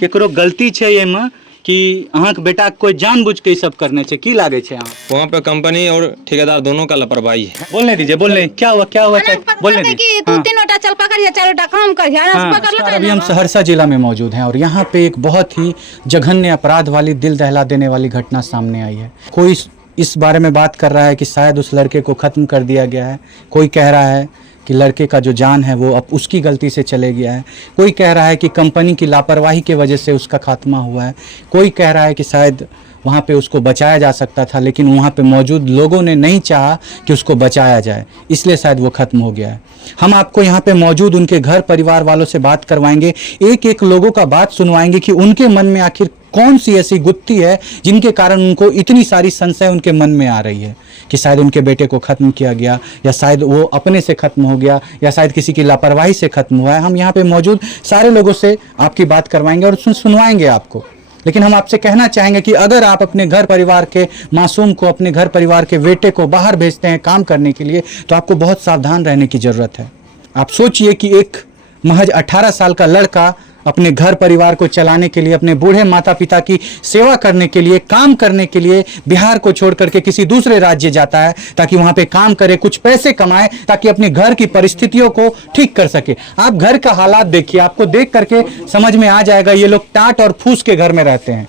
केकरो गलती छे ये में कि अहाँ के बेटा कोई जानबूझ के ई सब करने छे, की लागे छे? वहाँ पे कंपनी और ठेकेदार दोनों का लापरवाही है। बोलने दीजिए, बोलने क्या हुआ बोलने दीजिए। तू तीनोटा चल पकड़िए, चारोटा काम करिए। अभी हम सहरसा जिला में मौजूद हैं और यहाँ पे एक बहुत ही जघन्य अपराध वाली, दिल दहला देने वाली घटना सामने आई है। कोई इस बारे में बात कर रहा है कि शायद उस लड़के को ख़त्म कर दिया गया है, कोई कह रहा है कि लड़के का जो जान है वो अब उसकी गलती से चले गया है, कोई कह रहा है कि कंपनी की लापरवाही की वजह से उसका खात्मा हुआ है, कोई कह रहा है कि शायद वहाँ पे उसको बचाया जा सकता था लेकिन वहाँ पे मौजूद लोगों ने नहीं चाहा कि उसको बचाया जाए, इसलिए शायद वो ख़त्म हो गया है। हम आपको यहाँ पे मौजूद उनके घर परिवार वालों से बात करवाएंगे, एक एक लोगों का बात सुनवाएंगे कि उनके मन में आखिर कौन सी ऐसी गुत्थी है जिनके कारण उनको इतनी सारी संशय उनके मन में आ रही है कि शायद उनके बेटे को ख़त्म किया गया या शायद वो अपने से ख़त्म हो गया या शायद किसी की लापरवाही से ख़त्म हुआ है। हम यहाँ पे मौजूद सारे लोगों से आपकी बात करवाएंगे और सुनवाएंगे आपको। लेकिन हम आपसे कहना चाहेंगे कि अगर आप अपने घर परिवार के मासूम को, अपने घर परिवार के बेटे को बाहर भेजते हैं काम करने के लिए, तो आपको बहुत सावधान रहने की ज़रूरत है। आप सोचिए कि एक महज 18 साल का लड़का अपने घर परिवार को चलाने के लिए, अपने बूढ़े माता पिता की सेवा करने के लिए, काम करने के लिए बिहार को छोड़ करके किसी दूसरे राज्य जाता है ताकि वहाँ पे काम करे, कुछ पैसे कमाए ताकि अपने घर की परिस्थितियों को ठीक कर सके। आप घर का हालात देखिए, आपको देख करके समझ में आ जाएगा ये लोग टाट और फूस के घर में रहते हैं।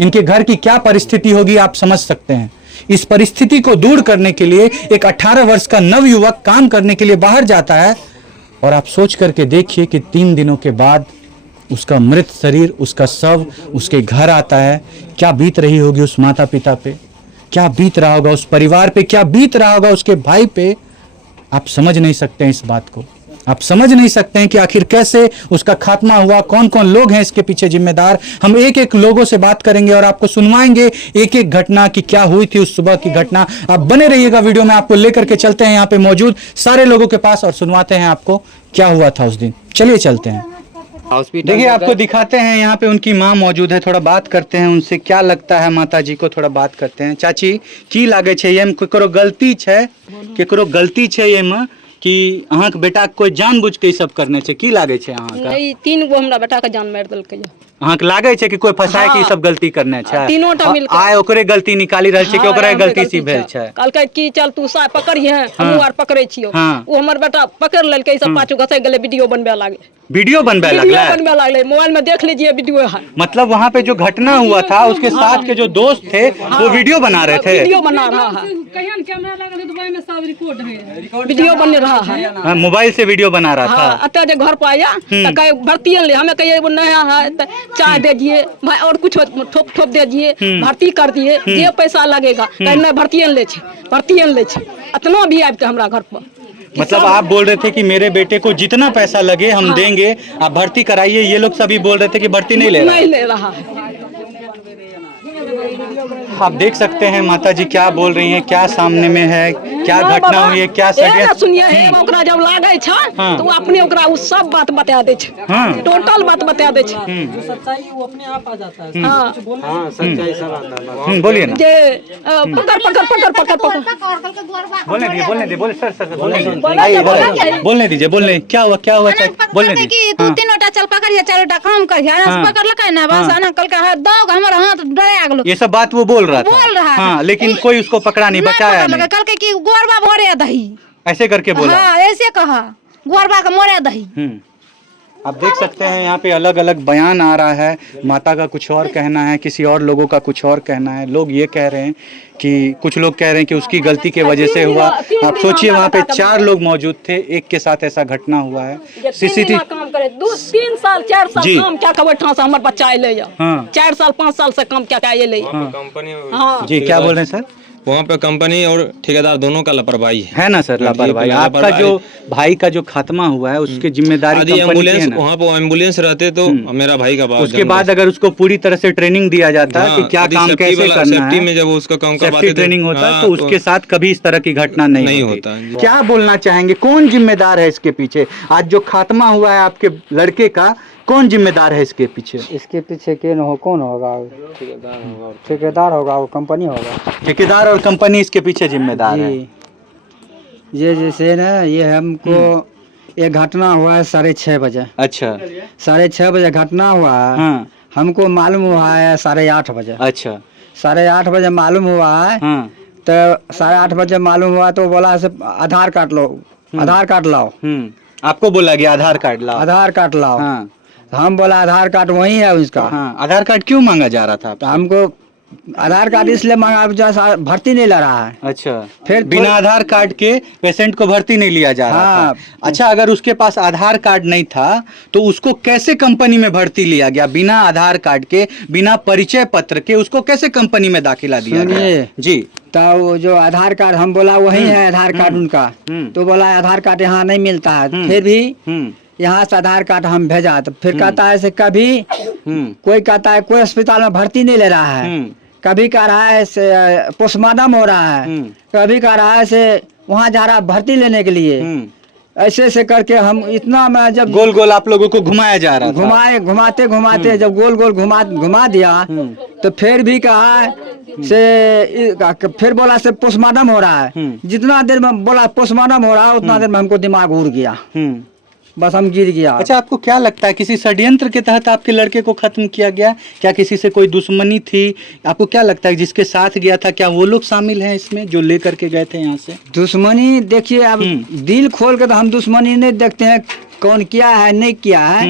इनके घर की क्या परिस्थिति होगी आप समझ सकते हैं। इस परिस्थिति को दूर करने के लिए एक 18 वर्ष का नवयुवक काम करने के लिए बाहर जाता है और आप सोच करके देखिए कि 3 दिनों के बाद उसका मृत शरीर, उसका शव उसके घर आता है। क्या बीत रही होगी उस माता पिता पे, क्या बीत रहा होगा उस परिवार पे, क्या बीत रहा होगा उसके भाई पे। आप समझ नहीं सकते हैं इस बात को, आप समझ नहीं सकते हैं कि आखिर कैसे उसका खात्मा हुआ, कौन कौन लोग हैं इसके पीछे जिम्मेदार। हम एक एक लोगों से बात करेंगे और आपको सुनवाएंगे एक एक घटना कि क्या हुई थी उस सुबह की घटना। आप बने रहिएगा वीडियो में, आपको लेकर के चलते हैं यहाँ पे मौजूद सारे लोगों के पास और सुनवाते हैं आपको क्या हुआ था उस दिन। चलिए चलते हैं, देखिए आपको दिखाते हैं। यहाँ पे उनकी माँ मौजूद है, थोड़ा बात करते हैं उनसे, क्या लगता है माता जी को, थोड़ा बात करते हैं। चाची की लागे छे ये में केकरो गलती छे ये में कि अहाँ के बेटा कोई जानबूझ के ई सब करने छे, की लागे छे अहाँ का? नहीं, 3 गो हमरा बेटा के जान मार देलकै। अहाँ के लागे छे कि कोई फसाए के ई सब गलती करने छे? तीनोटा मिलके आय ओकरे गलती निकाली रहल छे कि ओकरा गलती सी भेल छे? कहलकै कि चल तू सा पकड़िए, हमहू आर पकड़े छियो। वो हमर बेटा पकड़ लेलकै, सब पाछू घसै गेलै, वीडियो बनबे लागले। वीडियो बनबे लागले, मोबाइल में देख लीजिए वीडियो है। मतलब वहाँ पे जो घटना हुआ था उसके साथ के जो दोस्त थे वो वीडियो बना रहे थे, वीडियो बना रहा है, वीडियो बन रहा है, मोबाइल से वीडियो बना रहा था। अतः जो घर पर आया तो कहे भर्ती ले, हमें कहिए वो नया है तो चाय दे दिए भाई और कुछ ठोप दे दिए, भर्ती कर दिए, ये पैसा लगेगा कहे नहीं भर्ती ले, इतना भी आबि के हमरा घर पर। मतलब आप बोल रहे थे कि मेरे बेटे को जितना पैसा लगे हम देंगे, आप भर्ती कराइए। ये लोग सभी बोल रहे थे कि भर्ती नहीं ले रहा है। आप देख सकते हैं माता जी क्या बोल रही हैं, क्या सामने में है, क्या घटना हुई है, क्या सुनिए। ओकरा जब लागे छे तो वो अपने ओकरा उ सब बात बता दे छे, टोटल बात बता दे छे। सच्चाई वो अपने आप आ जाता है। हां सच्चाई सब आता है। बोलिए ना। जे पकड़ बोलने दे बोले सर बोलने दीजिए, बोलने क्या हुआ बोलने दीजिए कि तू तीनोटा चल पकड़िए, चारोटा काम करिए। पकड़लकै ना बस, आना कल का दौग हमर हाथ डरा गेलो। ये सब बात वो बोल रहा था। हाँ, लेकिन कोई उसको पकड़ा नहीं, बचाया नहीं। कल के कि गोरबा भोरे दही, ऐसे करके बोला। हाँ, ऐसे कहा गोरबा का मोरे दही। आप देख सकते हैं यहाँ पे अलग अलग बयान आ रहा है। माता का कुछ और कहना है, किसी और लोगों का कुछ और कहना है। लोग ये कह रहे हैं कि कुछ लोग कह रहे हैं कि उसकी गलती के वजह से हुआ। आप सोचिए वहाँ पे 4 लोग मौजूद थे, एक के साथ ऐसा घटना हुआ है। सीसीटीवी काम करे 2-3 साल 4 साल काम क्या कब ठां से हमर बच्चा अइले। 4 साल 5 साल से काम क्या अइले। कंपनी जी क्या बोल रहे हैं सर? वहाँ पे कंपनी और ठेकेदार दोनों का लापरवाही है ना सर? लापरवाही। आपका जो भाई का जो खात्मा हुआ है उसकी जिम्मेदारी कंपनी की है ना? वहाँ पे एम्बुलेंस रहते तो मेरा भाई का बात, उसके बाद अगर उसको पूरी तरह से ट्रेनिंग दिया जाता कि क्या काम कैसे करना है, सेफ्टी में जब उसका काम करवाते ट्रेनिंग होता तो उसके साथ कभी इस तरह की घटना नहीं होता। क्या बोलना चाहेंगे, कौन जिम्मेदार है इसके पीछे? आज जो खात्मा हुआ है आपके लड़के का, कौन जिम्मेदार है इसके पीछे? इसके पीछे कौन होगा? ठेकेदार होगा, वो कंपनी होगा। ठेकेदार और कंपनी इसके पीछे जिम्मेदार है। ये जैसे ना, ये हमको ये घटना हुआ है 6:30 बजे। अच्छा 6:30 बजे घटना हुआ है। हाँ हमको मालूम हुआ है 8:30 बजे। अच्छा 8:30 बजे मालूम हुआ है। हाँ तो 8:30 बजे मालूम हुआ तो बोला से आधार कार्ड लो, आधार कार्ड लाओ, आपको बोला गया आधार कार्ड लाओ। आधार कार्ड लाओ। हाँ हम बोला आधार कार्ड वही है उसका। हाँ आधार कार्ड क्यों मांगा जा रहा था तो आपसे? हमको आधार कार्ड इसलिए मांगा, अब जैसा भर्ती नहीं ले रहा है। अच्छा फिर बिना आधार कार्ड के पेशेंट को भर्ती नहीं लिया जा रहा हाँ। था। अच्छा अगर उसके पास आधार कार्ड नहीं था तो उसको कैसे कंपनी में भर्ती लिया गया? बिना आधार कार्ड के, बिना परिचय पत्र के उसको कैसे कंपनी में दाखिला दिया गया? सुनिए। जी तो वो जो आधार कार्ड हम बोला वही है आधार कार्ड उनका। तो बोला आधार कार्ड यहाँ नहीं मिलता है। फिर भी यहाँ से आधार कार्ड हम भेजा तो फिर कहता है से कभी कोई कहता है कोई अस्पताल में भर्ती नहीं ले रहा है, कभी कह रहा है से पोस्टमार्टम हो रहा है, कभी कह रहा है से वहाँ जा रहा है भर्ती लेने के लिए। ऐसे ऐसे करके हम इतना मैं जब गोल गोल आप लोगों को घुमाया जा रहा था। घुमाते घुमाते जब गोल गोल घुमा दिया तो फिर भी कहा से फिर बोला से पोस्टमार्टम हो रहा है। जितना देर में बोला पोस्टमार्टम हो रहा है उतना देर में हमको दिमाग उड़ गया, बस हम गिर गया। अच्छा आपको क्या लगता है किसी षड्यंत्र के तहत आपके लड़के को खत्म किया गया? क्या किसी से कोई दुश्मनी थी? आपको क्या लगता है जिसके साथ गया था क्या वो लोग शामिल हैं इसमें जो लेकर के गए थे यहाँ से? दुश्मनी देखिए अब दिल खोल के तो हम दुश्मनी नहीं देखते हैं कौन किया है नहीं किया है।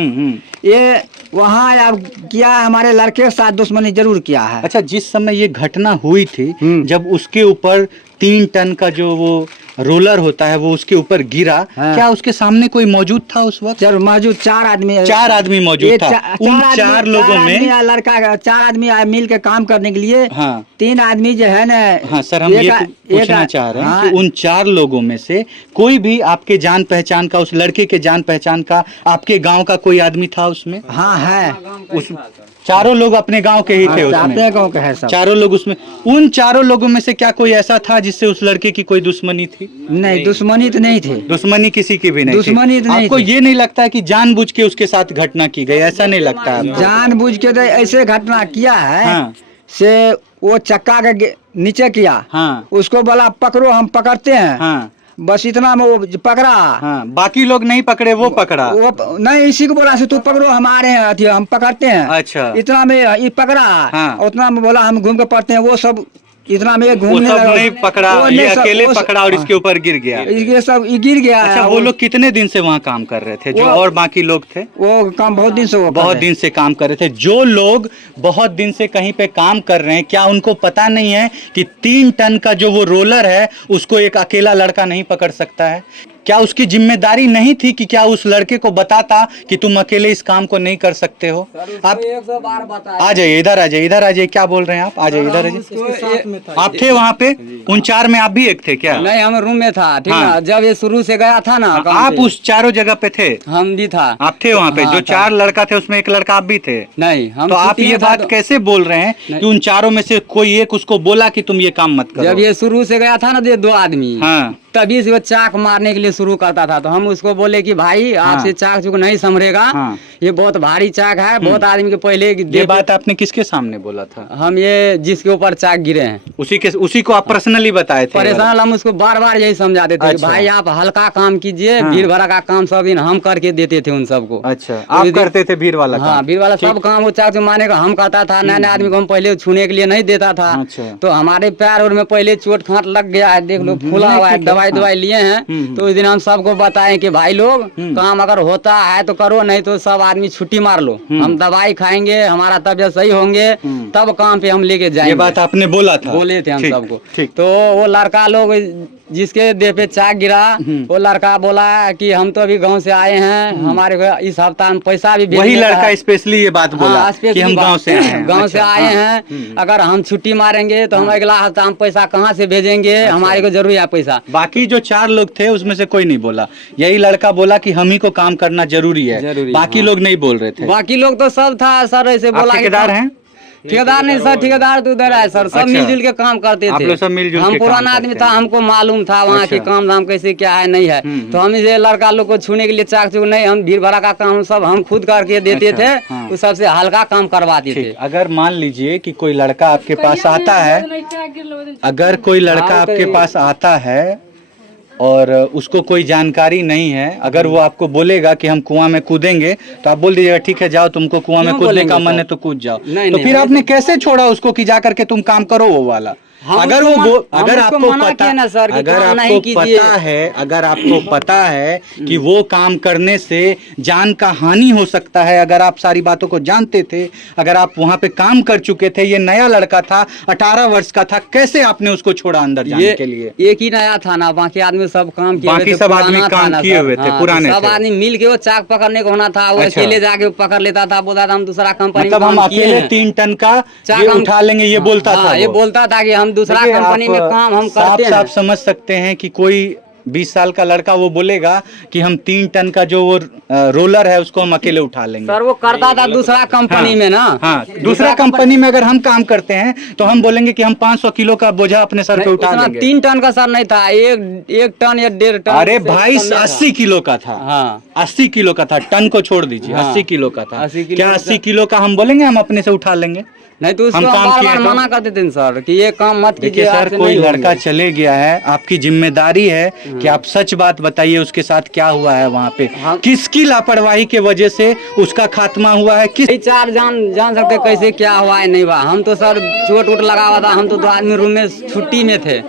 ये वहाँ अब किया है, हमारे लड़के के साथ दुश्मनी जरूर किया है। अच्छा जिस समय ये घटना हुई थी जब उसके ऊपर 3 टन का जो वो रोलर होता है वो उसके ऊपर गिरा, क्या उसके सामने कोई मौजूद था उस वक्त? जरूर मौजूद 4 आदमी। 4 आदमी मौजूद था। उन 4 लोगों में लड़का 4 आदमी मिल के काम करने के लिए। हाँ 3 आदमी जो है ना। हाँ सर हम ये पूछना चाह रहे हैं कि उन 4 लोगों में से कोई भी आपके जान पहचान का, उस लड़के के जान पहचान का, आपके गांव का कोई आदमी था उसमें? हाँ है। उस 4 लोग अपने गांव के ही थे उसमें? अपने गांव के है सब 4 लोग उसमें। उन 4 लोगों में से क्या कोई ऐसा था जिससे उस लड़के की कोई दुश्मनी थी? नहीं दुश्मनी तो नहीं थी। दुश्मनी किसी की भी नहीं दुश्मनी थी। तो नहीं आपको थी। ये नहीं लगता है कि जानबूझ के उसके साथ घटना की गई? ऐसा नहीं लगता है? जानबूझ के तो ऐसे घटना किया है। हाँ से वो चक्का के नीचे किया। हाँ उसको बोला पकड़ो, हम पकड़ते हैं। हाँ बस इतना में वो पकड़ा। हाँ बाकी लोग नहीं पकड़े, वो पकड़ा? वो नहीं इसी को बोला से तू पकड़ो, हमारे हैं अथी हम पकड़ते हैं। अच्छा इतना में ये पकड़ा। हाँ। उतना में बोला हम घूम के पड़ते हैं। वो सब इतना में वो घूमने सब लगा। नहीं पकड़ा, वो ये नहीं सब- अकेले वो सब- पकड़ा और इसके ऊपर गिर गया। ये सब ये गिर गया है। अच्छा वो लोग कितने दिन से वहाँ काम कर रहे थे जो वो- और बाकी लोग थे? वो काम बहुत दिन से वो कर बहुत रहे दिन से काम कर रहे थे। जो लोग बहुत दिन से कहीं पे काम कर रहे हैं क्या उनको पता नहीं है कि 3 टन का जो वो रोलर है उसको एक अकेला लड़का नहीं पकड़ सकता है? क्या उसकी जिम्मेदारी नहीं थी कि क्या उस लड़के को बताता कि तुम अकेले इस काम को नहीं कर सकते हो? आप 100 बार बताया। आ जाइए, इधर आ जाइए, इधर आ जाइए। क्या बोल रहे हैं आप? आ जाइए, इधर आ जाइए। आप थे वहाँ पे? उन 4 में आप भी एक थे क्या? नहीं हम रूम में था, ठीक हाँ। है। जब ये शुरू से गया था ना काम आप पे, उस 4 जगह पे थे? हम भी था। आप थे वहाँ पे? हाँ, जो था। 4 लड़का थे उसमें एक लड़का आप भी थे? नहीं हम तो आप छुट्टी ये में था बात तो- कैसे बोल रहे हैं कि उन 4 में से कोई एक उसको बोला कि तुम ये काम मत करो? जब ये शुरू से गया था ना ये 2 आदमी, हाँ तभी से वो चाक मारने के लिए शुरू करता था। तो हम उसको बोले कि भाई आपसे चाक चूक नहीं संभरेगा। हाँ। ये बहुत भारी चाक है, बहुत आदमी के पहले ये बात आपने किसके सामने बोला था? हम ये जिसके ऊपर चाक गिरे हैं उसी को आप पर्सनली बताए थे? परेशान। हम उसको बार बार यही समझाते थे कि अच्छा। भाई आप हल्का काम कीजिए। हाँ। भीड़ भड़ा का काम सब दिन हम करके देते थे उन सबको। अच्छा आप करते थे भीड़ वाला हाँ काम? भीड़ वाला सब काम वो चाक मारने का हम करता था। नए नए आदमी को हम पहले छूने के लिए नहीं देता था। अच्छा। तो हमारे पैर और में पहले चोट खाट लग गया है, देख लो फूला हुआ है। दवाई दवाई लिए हैं। तो उस दिन हम सबको बताएं कि भाई लोग काम अगर होता है तो करो, नहीं तो सब आदमी छुट्टी मार लो। हम दवाई खाएंगे, हमारा तबियत सही होंगे तब काम पे हम लेके जाएंगे। ये बात आपने बोला था? बोले थे हम ठीक, सबको। ठीक। तो वो लड़का लोग जिसके देह पे चाक गिरा वो लड़का बोला कि हम तो अभी गांव से आए हैं, हमारे को इस हफ्ता में पैसा भी वही भेजने का लड़का है। स्पेशली ये बात बोला हाँ, कि हम गांव से आए हैं? गांव अच्छा, से आए हाँ। हैं। अगर हम छुट्टी मारेंगे तो हम अगला हफ्ता हम पैसा कहाँ से भेजेंगे? हमारे को जरूरी है पैसा। बाकी जो 4 लोग थे उसमें से कोई नहीं बोला? यही लड़का बोला कि हम ही को काम करना जरूरी है, जरूरी, बाकी हाँ। लोग नहीं बोल रहे थे? बाकी लोग तो सब था सर, ऐसे आप बोला कि ठेकेदार हैं? ठेकेदार नहीं सर, ठेकेदार तो उधर है सर। सब अच्छा। मिलजुल के काम करते आप थे। लोग सब मिलजुल हम के काम पुराना आदमी करते था, हैं। हमको मालूम था वहाँ के अच्छा। काम धाम कैसे क्या है नहीं है। तो हम इसे लड़का लोग को छूने के लिए चाक चूक नहीं, हम भीड़ भड़ा का काम सब हम खुद करके देते अच्छा, थे। हाँ। उस सबसे हल्का काम करवाते थे। ठीक, अगर मान लीजिए कि कोई लड़का आपके पास आता है, अगर कोई लड़का हाँ, तो आपके पास आता है और उसको कोई जानकारी नहीं है, अगर वो आपको बोलेगा कि हम कुआं में कूदेंगे तो आप बोल दीजिएगा ठीक है जाओ, तुमको कुआं में क्यों कूदने का बोलेंगे मन है सर? तो कूद जाओ। नहीं, तो नहीं, फिर हम- आपने कैसे छोड़ा उसको कि जा करके तुम काम करो वो वाला? हम अगर उसको वो हम अगर उसको आपको मना पता किए ना सर कि अगर काम आपको नहीं कीजिए। पता है अगर आपको पता है कि वो काम करने से जान का हानि हो सकता है, अगर आप सारी बातों को जानते थे, अगर आप वहां पे काम कर चुके थे, ये नया लड़का था 18 वर्ष का था, कैसे आपने उसको छोड़ा अंदर जाने के लिए? एक ही नया था ना, बाकी आदमी सब काम किए बाकी हुए थे, सब आदमी पुराना काम था ना किए सर। हुए थे, हाँ, पुराने सब थे। आदमी मिल के वो चाक पकड़ने को होना था, वो अच्छा। अकेले जाके पकड़ लेता था, बोलता था हम दूसरा कंपनी मतलब हम अकेले 3 टन का चाक ये हम- उठा लेंगे, ये बोलता था ये वो। बोलता था कि हम दूसरा देखिए, कंपनी में आप काम हम साफ करते हैं। साफ समझ सकते हैं कि कोई 20 साल का लड़का वो बोलेगा कि हम 3 टन का जो वो रोलर है उसको हम अकेले उठा लेंगे। सर वो करता था दूसरा कंपनी में ना। हाँ, दूसरा कंपनी में अगर हम काम करते हैं तो हम बोलेंगे कि हम 500 किलो का बोझा अपने सर पे उठा उतना लेंगे। 3 टन का सर नहीं था, एक टन या 1.5 टन। अरे से भाई कम नहीं था। 80 किलो का था। हाँ 80 किलो का था, टन को छोड़ दीजिए, हाँ। 80 किलो का था। 80 किलो क्या का 80 किलो का हम बोलेंगे हम अपने से उठा लेंगे? नहीं तो उसको हम काम बार किए बार तो? मना करते थे सर कि ये काम मत कीजिए। देखिए सर, आपसे कोई नहीं लड़का होंगे। चले गया है, आपकी जिम्मेदारी है कि आप सच बात बताइए उसके साथ क्या हुआ है वहाँ पे, किसकी लापरवाही के वजह से उसका खात्मा हुआ है, किस ये चार जान सकते कैसे क्या हुआ है नहीं हुआ। हम तो सर चोट वोट लगा हुआ था, हम तो 2 आदमी रूम में छुट्टी में थे,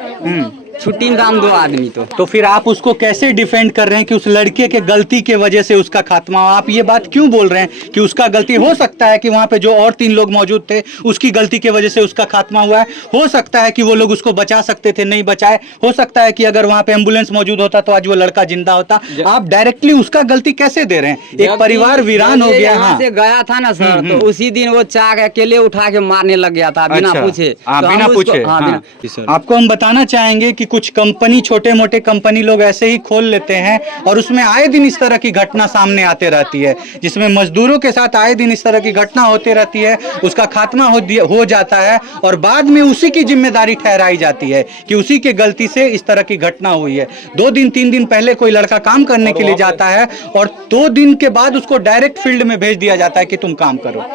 छुट्टी में था हम 2 आदमी। तो फिर आप उसको कैसे डिफेंड कर रहे हैं कि उस लड़के के गलती के वजह से उसका खात्मा हुआ? आप ये बात क्यों बोल रहे हैं कि उसका गलती? हो सकता है कि वहाँ पे जो और 3 लोग मौजूद थे उसकी गलती के वजह से उसका खात्मा हुआ है, हो सकता है कि वो लोग उसको बचा सकते थे, नहीं बचाए, हो सकता है कि अगर वहाँ पे एम्बुलेंस मौजूद होता तो आज वो लड़का जिंदा होता। आप डायरेक्टली उसका गलती कैसे दे रहे हैं? एक परिवार वीरान हो जब ये गया। यहाँ हाँ, से गया था ना सर, तो उसी दिन वो चाक अकेले उठा के मारने लग गया था बिना अच्छा, पूछे। हाँ, तो हम बिना उसको- पूछे। हाँ, हाँ। बिना- आपको हम बताना चाहेंगे कि कुछ कंपनी, छोटे मोटे कंपनी लोग ऐसे ही खोल लेते हैं और उसमें आए दिन इस तरह की घटना सामने आते रहती है, जिसमें मजदूरों के साथ आए दिन इस तरह की घटना होती रहती है, उसका खात्मा हो जाता है और बाद में उसी की जिम्मेदारी ठहराई जाती है कि उसी के गलती से इस तरह की घटना हुई है। 2 दिन 3 दिन पहले कोई लड़का काम करने के लिए जाता है और 2 दिन के बाद उसको डायरेक्ट फील्ड में भेज दिया जाता है कि तुम काम करो,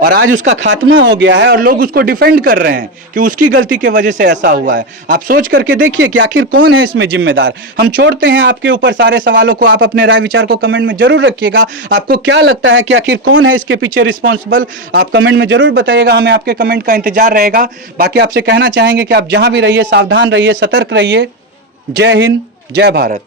और आज उसका खात्मा हो गया है और लोग उसको डिफेंड कर रहे हैं कि उसकी गलती के वजह से ऐसा हुआ है। आप सोच करके देखिए कि आखिर कौन है इसमें जिम्मेदार। हम छोड़ते हैं आपके ऊपर सारे सवालों को, आप अपने राय विचार को कमेंट में जरूर रखिएगा। आपको क्या लगता है कि आखिर कौन है इसके पीछे रिस्पॉन्सिबल? आप कमेंट में जरूर बताइएगा, हमें आपके कमेंट का इंतजार रहेगा। बाकी आपसे कहना चाहेंगे कि आप जहां भी रहिए सावधान रहिए, सतर्क रहिए। जय हिंद, जय भारत।